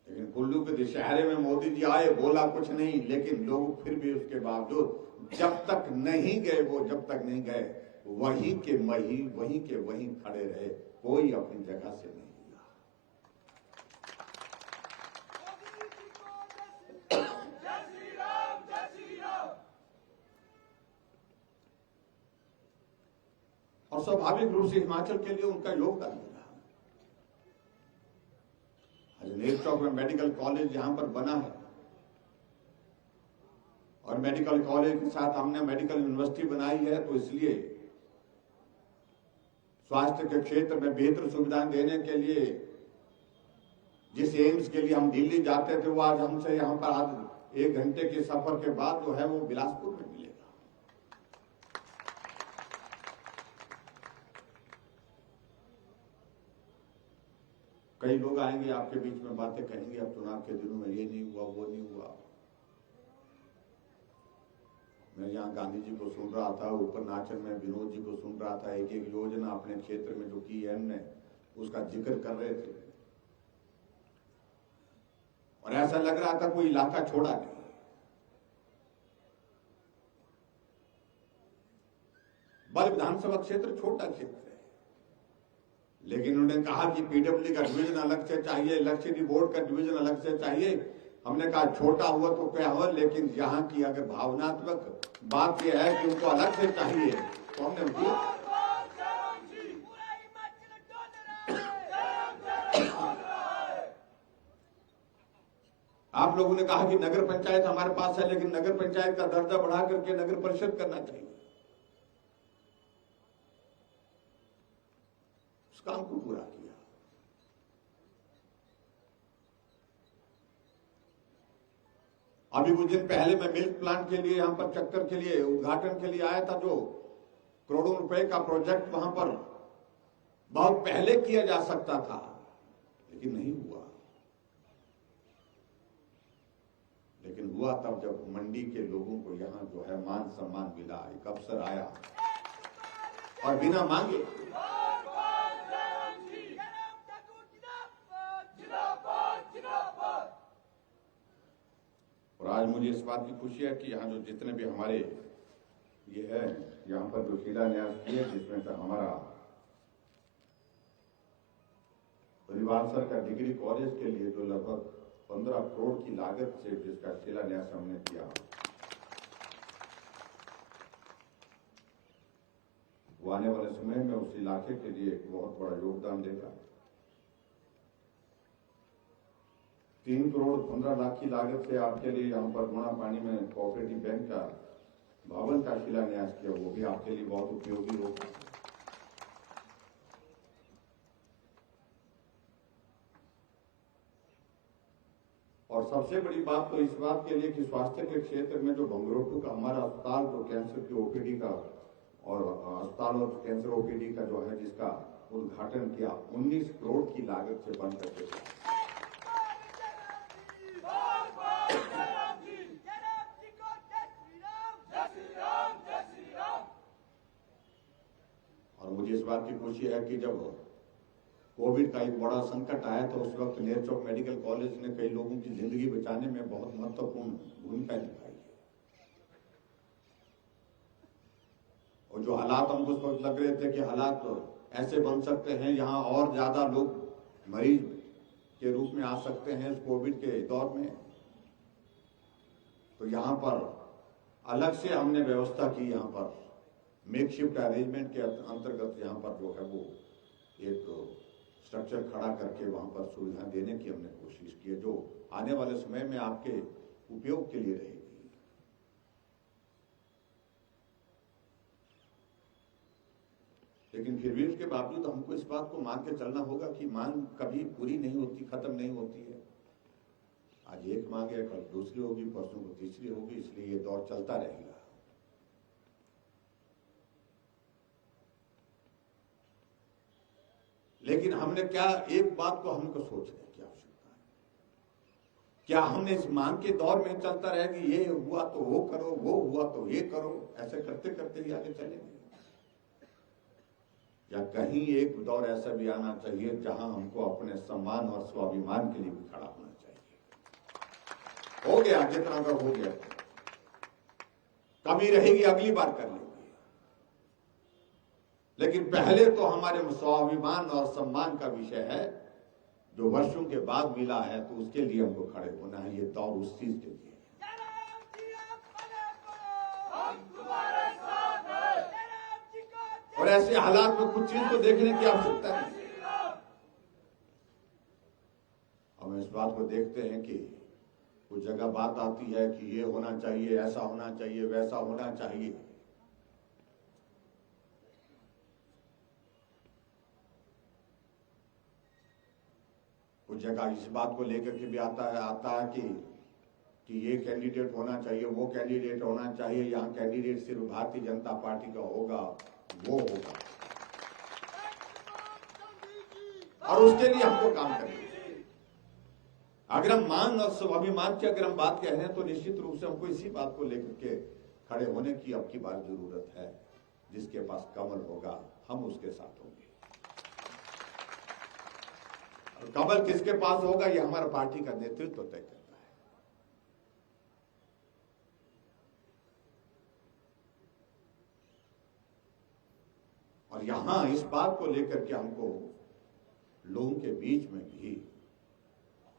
लेकिन कुल्लू के दशहरे में मोदी जी आए, बोला कुछ नहीं, लेकिन लोग फिर भी उसके बावजूद जब तक नहीं गए, वो जब तक नहीं गए वहीं के वहीं खड़े रहे, कोई अपनी जगह से नहीं हिला। जय श्री राम, जय श्री राम। और स्वाभाविक रूप से हिमाचल के लिए उनका योगदान मिला। नेर चौक में मेडिकल कॉलेज यहां पर बना है और मेडिकल कॉलेज के साथ हमने मेडिकल यूनिवर्सिटी बनाई है, तो इसलिए स्वास्थ्य के क्षेत्र में बेहतर सुविधाएं देने के लिए जिस एम्स के लिए हम दिल्ली जाते थे, वो आज हमसे यहां पर आज 1 घंटे के सफर के बाद जो है वो बिलासपुर में मिलेगा। कई लोग आएंगे आपके बीच में बातें कहेंगे, अब चुनाव के दिनों में ये नहीं हुआ, वो नहीं हुआ। मैं यहाँ गांधी जी को सुन रहा था, ऊपर नाचन में विनोद जी को सुन रहा था, एक एक योजना अपने क्षेत्र में जो की है हमने, उसका जिक्र कर रहे थे और ऐसा लग रहा था कोई इलाका छोड़ा नहीं। बल विधानसभा क्षेत्र छोटा क्षेत्र है, लेकिन उन्होंने कहा कि पीडब्ल्यू का डिवीजन अलग से चाहिए, इलेक्ट्रिसिटी बोर्ड का डिवीजन अलग से चाहिए। हमने कहा छोटा हुआ तो क्या हुआ, लेकिन यहाँ की अगर भावनात्मक बात यह है कि उनको अलग से चाहिए तो हमने दिया। आप लोगों ने कहा कि नगर पंचायत हमारे पास है, लेकिन नगर पंचायत का दर्जा बढ़ा करके नगर परिषद करना चाहिए। उस काम को पूरा किया। अभी कुछ दिन पहले मैं मिल्क प्लांट के लिए यहां पर चक्कर के लिए उद्घाटन के लिए आया था, जो करोड़ों रुपए का प्रोजेक्ट वहां पर बहुत पहले किया जा सकता था, लेकिन नहीं हुआ। लेकिन हुआ तब जब मंडी के लोगों को यहां जो है मान सम्मान मिला, एक अवसर आया और बिना मांगे। और आज मुझे इस बात की खुशी है कि यहाँ जो जितने भी हमारे ये है, यहाँ पर जो शिलान्यास किए, जिसमें से हमारा परिवार का डिग्री कॉलेज के लिए जो लगभग 15 करोड़ की लागत से जिसका शिलान्यास हमने किया, वो आने वाले समय में उस इलाके के लिए एक बहुत बड़ा योगदान देगा। 3 करोड़ 15 लाख की लागत से आपके लिए यहाँ पर गुणा पानी में कोऑपरेटिव बैंक का भवन का शिलान्यास किया, वो भी आपके लिए बहुत उपयोगी होगा। और सबसे बड़ी बात तो इस बात के लिए कि स्वास्थ्य के क्षेत्र में जो भंगरोटू का हमारा अस्पताल, जो कैंसर की ओपीडी का और अस्पताल और कैंसर ओपीडी का जो है जिसका उद्घाटन किया, 19 करोड़ की लागत से बन करके। और मुझे इस बात की खुशी है कि जब कोविड का एक बड़ा संकट आया तो उस वक्त नेर चौक मेडिकल कॉलेज ने कई लोगों की जिंदगी बचाने में बहुत महत्वपूर्ण भूमिका निभाई है। और जो हालात हमको उस वक्त लग रहे थे कि हालात ऐसे बन सकते हैं, यहाँ और ज्यादा लोग मरीज के रूप में आ सकते हैं इस कोविड के दौर में, तो यहाँ पर अलग से हमने व्यवस्था की यहाँ पर मेक शिफ्ट अरेंजमेंट के अंतर्गत यहाँ पर जो है वो एक स्ट्रक्चर खड़ा करके वहाँ पर सुविधा देने की हमने कोशिश की है, जो आने वाले समय में आपके उपयोग के लिए रहेगी। लेकिन फिर भी उसके बावजूद हमको इस बात को मान के चलना होगा कि मांग कभी पूरी नहीं होती, खत्म नहीं होती है। आज एक मांग है, कल दूसरी होगी, परसों को तीसरी होगी, इसलिए ये दौर चलता रहेगा। लेकिन हमने क्या, एक बात को हमको सोचने की आवश्यकता है, क्या हमने इस मांग के दौर में चलता रहे कि ये हुआ तो वो करो, वो हुआ तो ये करो, ऐसे करते करते ही आगे चलेंगे, या कहीं एक दौर ऐसा भी आना चाहिए जहां हमको अपने सम्मान और स्वाभिमान के लिए भी खड़ा होना चाहिए। हो गया जितना का हो गया, कमी रहेगी अगली बार कर लेंगे, लेकिन पहले तो हमारे स्वाभिमान और सम्मान का विषय है जो वर्षों के बाद मिला है, तो उसके लिए हमको खड़े होना है। ये दौर उस चीज के लिए। और ऐसे हालात में कुछ चीज को देखने की आवश्यकता है। हम इस बात को देखते हैं कि कुछ जगह बात आती है कि ये होना चाहिए, ऐसा होना चाहिए, वैसा होना चाहिए। कुछ जगह इस बात को लेकर के भी आता है कि ये कैंडिडेट होना चाहिए, वो कैंडिडेट होना चाहिए, यहाँ कैंडिडेट सिर्फ भारतीय जनता पार्टी का होगा, वो होगा, और उसके लिए हमको काम करना है। अगर हम मान और स्वाभिमान की अगर हम बात कह रहे हैं तो निश्चित रूप से हमको इसी बात को लेकर के खड़े होने की अब की बार जरूरत है। जिसके पास कमल होगा हम उसके साथ होंगे, और कमल किसके पास होगा ये हमारा पार्टी का नेतृत्व तय करता है। और यहां इस बात को लेकर के हमको लोगों के बीच में भी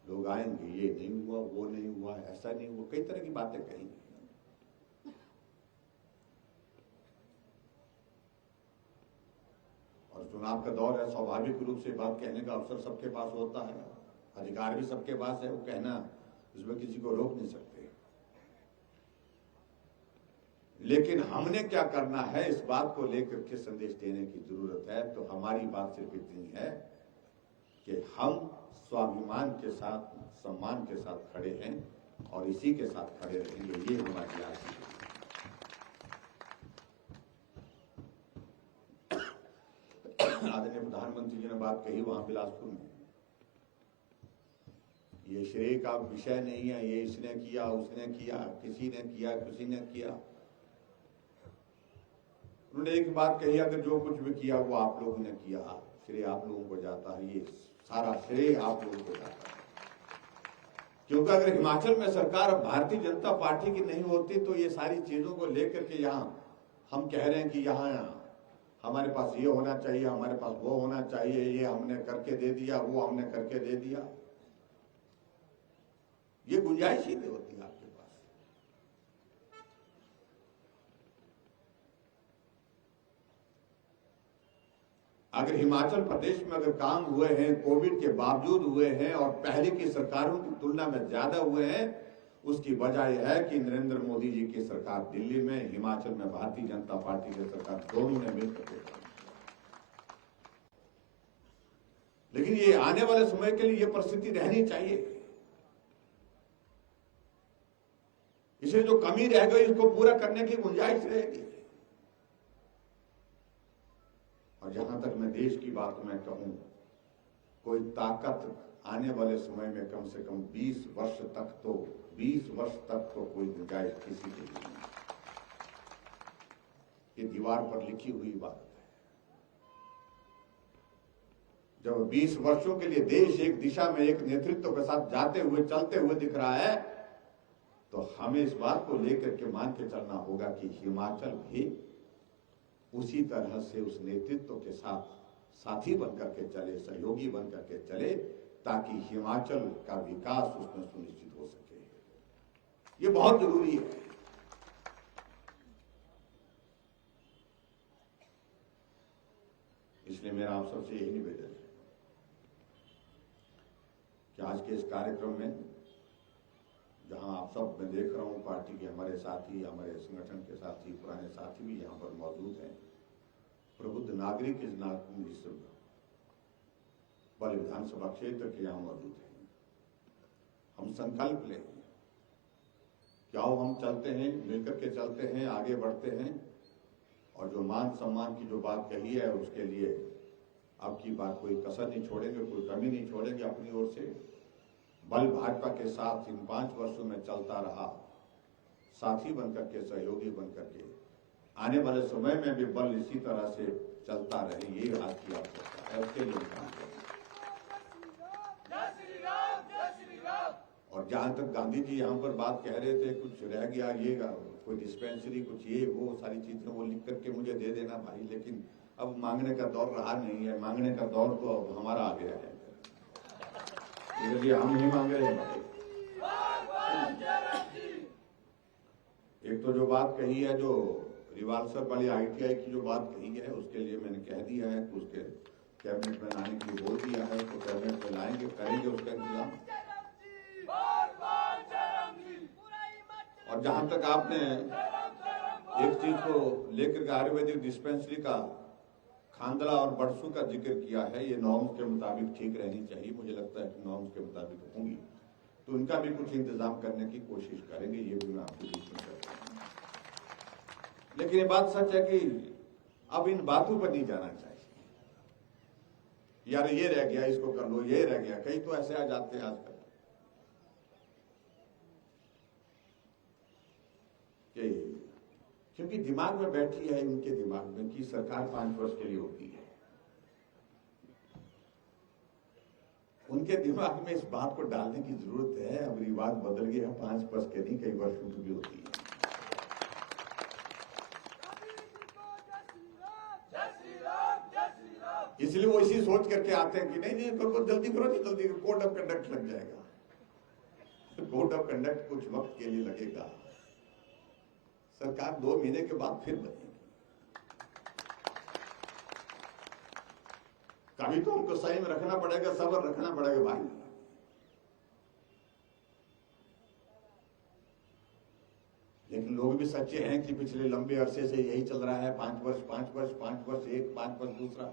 लोग आएंगे, ये नहीं हुआ, वो नहीं हुआ, ऐसा नहीं हुआ, कई तरह की बातें कहेंगे। और चुनाव का दौर है, स्वाभाविक रूप से बात कहने का अवसर सबके पास होता है, अधिकार भी सबके पास है, वो कहना उसमें किसी को रोक नहीं सकते। लेकिन हमने क्या करना है, इस बात को लेकर के संदेश देने की जरूरत है। तो हमारी बात सिर्फ इतनी है कि हम स्वाभिमान के साथ, सम्मान के साथ खड़े हैं और इसी के साथ खड़े रहेंगे, ये हमारी आस है। आदरणीय प्रधानमंत्री जी ने बात कही वहां बिलासपुर में, ये श्रेय का विषय नहीं है, ये इसने किया, उसने किया, किसी ने किया, किसी ने किया। उन्होंने एक बात कही, अगर जो कुछ भी किया वो आप लोगों ने किया, श्रेय आप लोगों को जाता है, ये सारा श्रेय आप लोगों को जाता है। क्योंकि अगर हिमाचल में सरकार भारतीय जनता पार्टी की नहीं होती तो ये सारी चीजों को लेकर के यहाँ हम कह रहे हैं कि यहाँ हमारे पास ये होना चाहिए, हमारे पास वो होना चाहिए, ये हमने करके दे दिया, वो हमने करके दे दिया, ये गुंजाइश ही नहीं होती आपके पास। अगर हिमाचल प्रदेश में अगर काम हुए हैं, कोविड के बावजूद हुए हैं और पहले की सरकारों की तुलना में ज्यादा हुए हैं, उसकी वजह यह है कि नरेंद्र मोदी जी की सरकार दिल्ली में, हिमाचल में भारतीय जनता पार्टी की सरकार, दोनों ने मिलकर के। लेकिन ये आने वाले समय के लिए ये परिस्थिति रहनी चाहिए। इसलिए जो कमी रह गई उसको पूरा करने की गुंजाइश रहेगी। और जहां तक मैं देश की बात में कहूं, कोई ताकत आने वाले समय में कम से कम 20 वर्ष तक तो कोई गुंजाइश किसी के लिए नहीं। ये दीवार पर लिखी हुई बात है। जब 20 वर्षों के लिए देश एक दिशा में एक नेतृत्व के साथ जाते हुए, चलते हुए दिख रहा है, तो हमें इस बात को लेकर के मान के चलना होगा कि हिमाचल भी उसी तरह से उस नेतृत्व के साथ साथी बनकर के चले, सहयोगी बनकर के चले, ताकि हिमाचल का विकास उसमें सुनिश्चित हो सके। ये बहुत जरूरी है। इसलिए मेरा आप सबसे यही निवेदन है कि आज के इस कार्यक्रम में, जहां आप सब मैं देख रहा हूं पार्टी के हमारे साथी, हमारे संगठन के साथी, पुराने साथी भी यहां पर मौजूद हैं, प्रबुद्ध नागरिक इस बल विधानसभा क्षेत्र के यहां मौजूद हैं। हम संकल्प लें कि आओ हम चलते हैं, मिलकर के चलते हैं, आगे बढ़ते हैं, और जो मान सम्मान की जो बात कही है उसके लिए अब की बात कोई कसर नहीं छोड़ेंगे, कोई कमी नहीं छोड़ेंगे अपनी ओर से। बल भाजपा के साथ इन 5 वर्षों में चलता रहा, साथी बनकर के, सहयोगी बनकर के, आने वाले समय में भी बल इसी तरह से चलता रहे, ये आज की आवश्यकता है। उसके लिए काम करें। और जहां तक गांधी जी यहाँ पर बात कह रहे थे, कुछ रह गया, ये कोई डिस्पेंसरी, कुछ ये वो सारी चीजें वो लिख करके मुझे दे देना भाई, लेकिन अब मांगने का दौर रहा नहीं है। मांगने का दौर तो अब हमारा आ गया है, इसलिए हम ही मांग रहे हैं भाई। एक तो जो बात कही है, जो रिवाल्सर वाली ITI की जो बात कही है, उसके लिए मैंने कह दिया है कि उसके कैबिनेट में लाने के लिए बोल दिया है, तो कैबिनेट में लाएंगे, करेंगे उसका इंतजाम। और जहां तक आपने एक चीज को लेकर के आयुर्वेदिक डिस्पेंसरी का खांदला और बरसू का जिक्र किया है, ये नॉर्म्स के मुताबिक ठीक रहनी चाहिए। मुझे लगता है कि नॉर्म्स के मुताबिक होंगी, तो इनका भी कुछ इंतजाम करने की कोशिश करेंगे, ये भी मैं आपके बीच में करता हूं। लेकिन ये बात सच है कि अब इन बातों पर नहीं जाना चाहिए, यार ये रह गया, इसको कर लो, ये रह गया। कई तो ऐसे आ जाते हैं आजकल कि क्योंकि दिमाग में बैठी है उनके दिमाग में कि सरकार 5 वर्ष के लिए होती है। उनके दिमाग में इस बात को डालने की जरूरत है, अब रिवाज बदल गया, 5 वर्ष के नहीं, कई वर्षों की भी होती है। इसलिए वो इसी सोच करके आते हैं कि नहीं नहीं करो, जल्दी करो, नहीं जल्दी करो, कोड ऑफ कंडक्ट लग जाएगा। कोड ऑफ कंडक्ट कुछ वक्त के लिए लगेगा, सरकार 2 महीने के बाद फिर बनेगी। कभी तो हमको सही में रखना पड़ेगा, सब्र रखना पड़ेगा भाई। लेकिन लोग भी सच्चे हैं कि पिछले लंबे अरसे से यही चल रहा है, 5 वर्ष 5 वर्ष 5 वर्ष एक, 5 वर्ष दूसरा।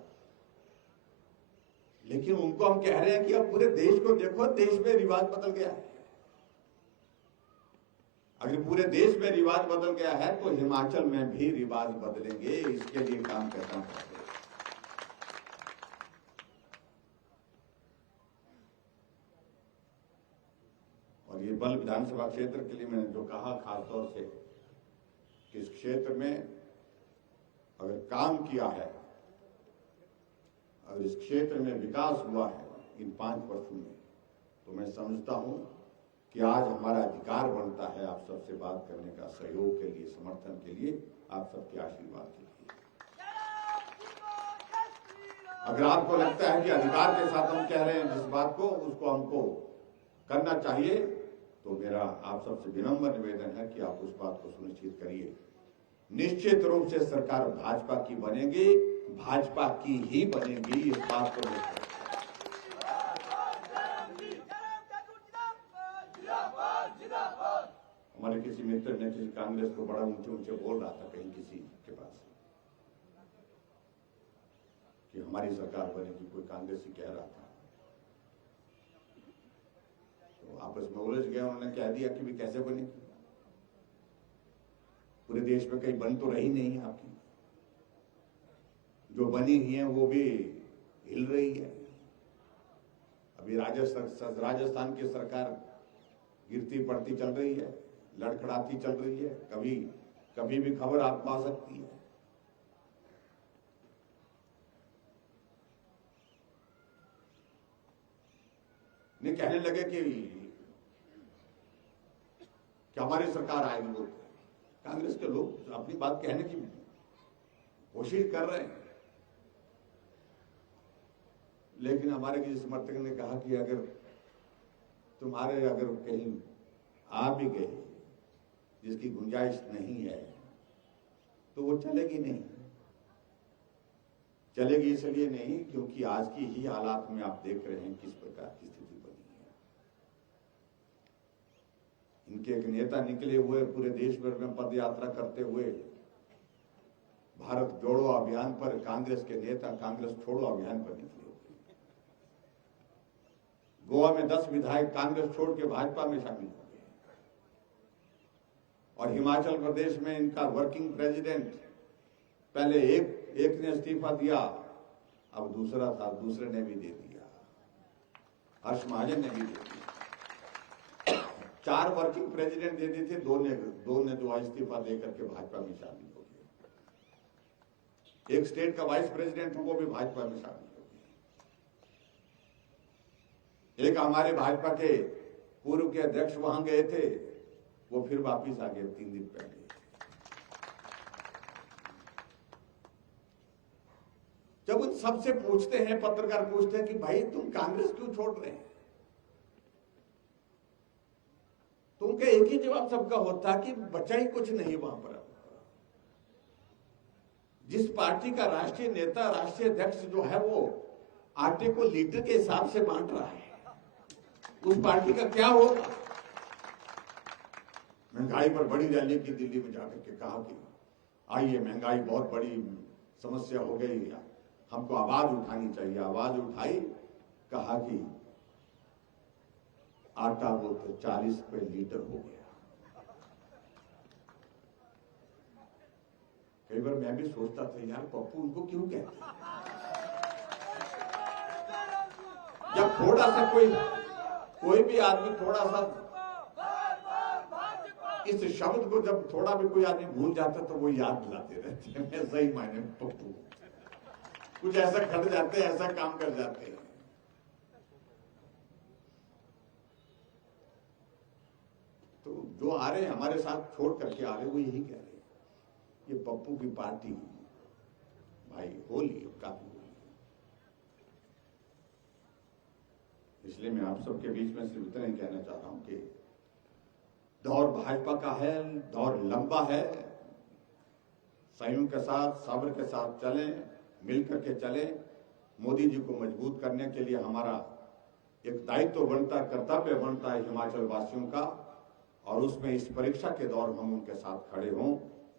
लेकिन उनको हम कह रहे हैं कि अब पूरे देश को देखो, देश में रिवाज बदल गया है। अगर पूरे देश में रिवाज बदल गया है तो हिमाचल में भी रिवाज बदलेंगे, इसके लिए काम करना पड़ेगा। और ये बल विधानसभा क्षेत्र के लिए मैंने जो कहा, खासतौर से कि इस क्षेत्र में अगर काम किया है, अगर इस क्षेत्र में विकास हुआ है इन 5 वर्षों में, तो मैं समझता हूं कि आज हमारा अधिकार बनता है आप सबसे बात करने का, सहयोग के लिए, समर्थन के लिए, आप सबके आशीर्वाद के लिए। अगर आपको लगता है कि अधिकार के साथ हम कह रहे हैं जिस बात को, उसको हमको करना चाहिए, तो मेरा आप सबसे विनम्र निवेदन है कि आप उस बात को सुनिश्चित करिए। निश्चित रूप से सरकार भाजपा की बनेगी, भाजपा की ही बनेगी, इस बात को हमारे किसी मित्र ने किसी कांग्रेस को बड़ा ऊंचे ऊंचे बोल रहा था कहीं किसी के पास कि हमारी सरकार बनेगी, कोई कांग्रेसी कह रहा था, तो आपस में उलझ गया। उन्होंने कह दिया कि भी कैसे बनेगी, पूरे देश में कहीं बन तो रही नहीं है आपकी, जो बनी हुई है वो भी हिल रही है। अभी राजस्थान की सरकार गिरती पड़ती चल रही है, लड़खड़ाती चल रही है, कभी भी खबर आपको आ सकती है। नहीं कहने लगे कि हमारी सरकार आएगी, लोग कांग्रेस के लोग अपनी बात कहने की कोशिश कर रहे हैं। लेकिन हमारे किसी समर्थक ने कहा कि अगर कहीं आ भी गए जिसकी गुंजाइश नहीं है तो वो चलेगी नहीं। चलेगी इसलिए नहीं क्योंकि आज की ही हालात में आप देख रहे हैं किस प्रकार की स्थिति बनी है। इनके एक नेता निकले हुए पूरे देश भर में पद यात्रा करते हुए भारत जोड़ो अभियान पर, कांग्रेस के नेता कांग्रेस छोड़ो अभियान पर निकले हुए। गोवा में 10 विधायक कांग्रेस छोड़ के भाजपा में शामिल हो गए और हिमाचल प्रदेश में इनका वर्किंग प्रेसिडेंट, पहले एक ने इस्तीफा दिया, अब दूसरा था, दूसरे ने भी दे दिया, हर्ष महाजन ने भी दे दिया। 4 वर्किंग प्रेसिडेंट दे दिए थे, दो ने जो इस्तीफा दे करके भाजपा में शामिल हो गए। एक स्टेट का वाइस प्रेसिडेंट वो भी भाजपा में शामिल हो गए। एक हमारे भाजपा के पूर्व के अध्यक्ष वहां गए थे, वो फिर वापिस आ गए 3 दिन पहले। जब उन सबसे पूछते हैं, पत्रकार पूछते हैं कि भाई तुम कांग्रेस क्यों छोड़ रहे हैं, तो उनका एक ही जवाब सबका होता कि बचा ही कुछ नहीं वहां पर। जिस पार्टी का राष्ट्रीय नेता, राष्ट्रीय अध्यक्ष जो है वो आटे को लीटर के हिसाब से बांट रहा है, उस पार्टी का क्या होगा। महंगाई पर बड़ी रैली की दिल्ली में जाकर के कहा कि आइए महंगाई बहुत बड़ी समस्या हो गई है, हमको आवाज उठानी चाहिए। आवाज उठाई, कहा कि आटा बोलते 40 रुपए लीटर हो गया। कई बार मैं भी सोचता था यार पप्पू उनको क्यों कहते हैं। जब थोड़ा सा कोई भी आदमी थोड़ा सा इस शब्द को जब थोड़ा भी कोई आदमी भूल जाता तो वो याद दिलाते रहते हैं। मैं सही मायने में पप्पू कुछ ऐसा कर जाते हैं, ऐसा काम कर जाते हैं। तो जो आ रहे हैं हमारे साथ छोड़ करके आ रहे, वो यही कह रहे हैं ये पप्पू की पार्टी भाई होली काफी होली। इसलिए मैं आप सबके बीच में सिर्फ इतना ही कहना चाह रहा हूं कि दौर भाजपा का है, दौर लंबा है। संयम के साथ, सब्र के साथ चलें, मिलकर के चलें। मोदी जी को मजबूत करने के लिए हमारा एक दायित्व बनता है, कर्तव्य बनता है हिमाचल वासियों का, और उसमें इस परीक्षा के दौर हम उनके साथ खड़े हों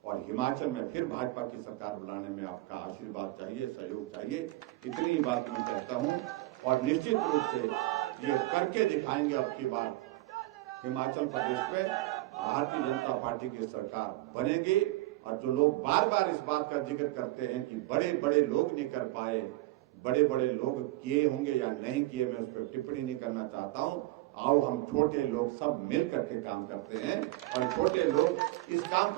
और हिमाचल में फिर भाजपा की सरकार बनाने में आपका आशीर्वाद चाहिए, सहयोग चाहिए। इतनी ही बात मैं कहता हूं और निश्चित रूप से ये करके दिखाएंगे। अब की बार हिमाचल प्रदेश में भारतीय जनता पार्टी की सरकार बनेगी। और जो लोग बार बार इस बात का जिक्र करते हैं कि बड़े बड़े लोग नहीं कर पाए, बड़े बड़े लोग किए होंगे या नहीं किए, मैं उस पर टिप्पणी नहीं करना चाहता हूं। आओ हम छोटे लोग सब मिल करके काम करते हैं और छोटे लोग इस काम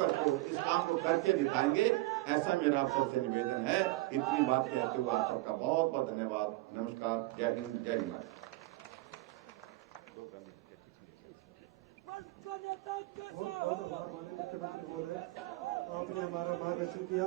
को करके दिखाएंगे, ऐसा मेरा आप सबसे निवेदन है। इतनी बात कहते हुए आप सबका बहुत बहुत धन्यवाद। नमस्कार, जय हिंद, जय हिमाचल। आपने हमारा मार्गदर्शन किया।